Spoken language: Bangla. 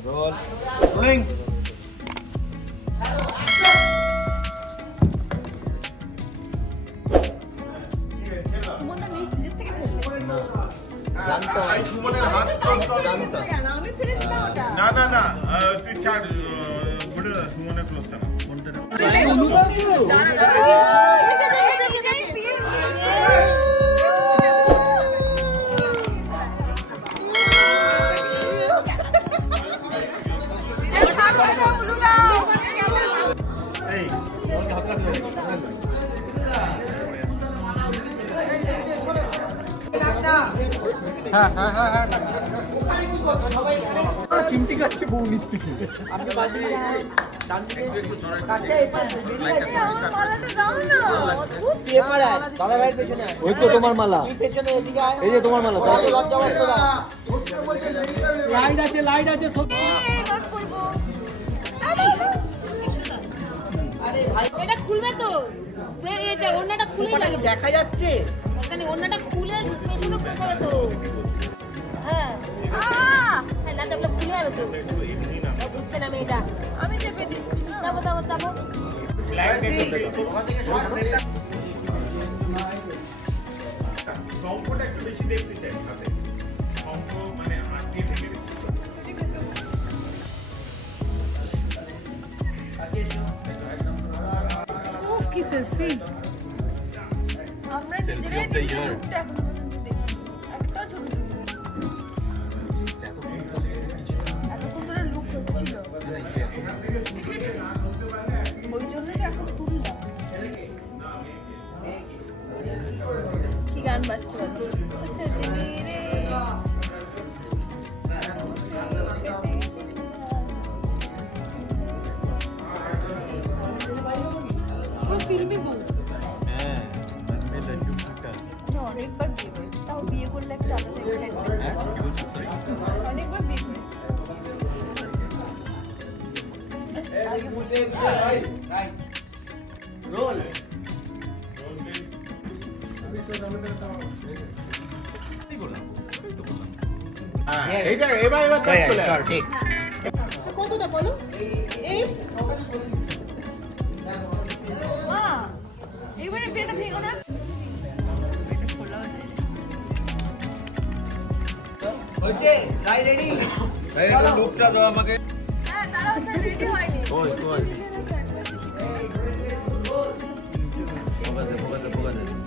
Roll. Rolling. না না না তুই ছাড় ঘুরে না সুমনের ক্লোজটা না চিমটি কাটছে বউ নিচ থেকে। ওই তো তোমার মালা, এই যে তোমার মালা। লাইট আছে, লাইট আছে। এটা খুলবে তো, এটা ওন্নাটা খুলে দেখা যাচ্ছে, ওখানে ওন্নাটা খুলে পেছনে কোথাবে তো। হ্যাঁ হ্যাঁ না তাহলে খুলে যাবে তো। বুঝছে না মেয়েটা, আমি চেপে দিচ্ছি। তাবো তাবো তাবো শঙ্কটা একটু বেশি দেখতে চাই সাথে। শঙ্ক মানে আটকে থেকে উফ কি সেলফি। আমরা নিজেরাই নিজেদের লুকটা এখনো পর্যন্ত দেখি, একটাও ছবি তুলি। এতক্ষণ ধরে লুক হচ্ছিল, ওই জন্যই তো এখন তুললাম। কি গান বাজছে ফিল্মি বউ। অনেকবার বিয়ে করেছি, তাও বিয়ে করলে একটা আলাদা excitement। অনেকবার বিয়ে করেছি। রোল এইটা এবার চলে ঠিক। কতটা বলো? এই মা এবারে বিয়েটা ভেঙো না। এটা খোলাও যায়। হচ্ছে গাই রেডি। লুকটা দাও আমাকে। হ্যাঁ তারাও স্যার রেডি হয়নি। ওই ফোকাস ফোকাস।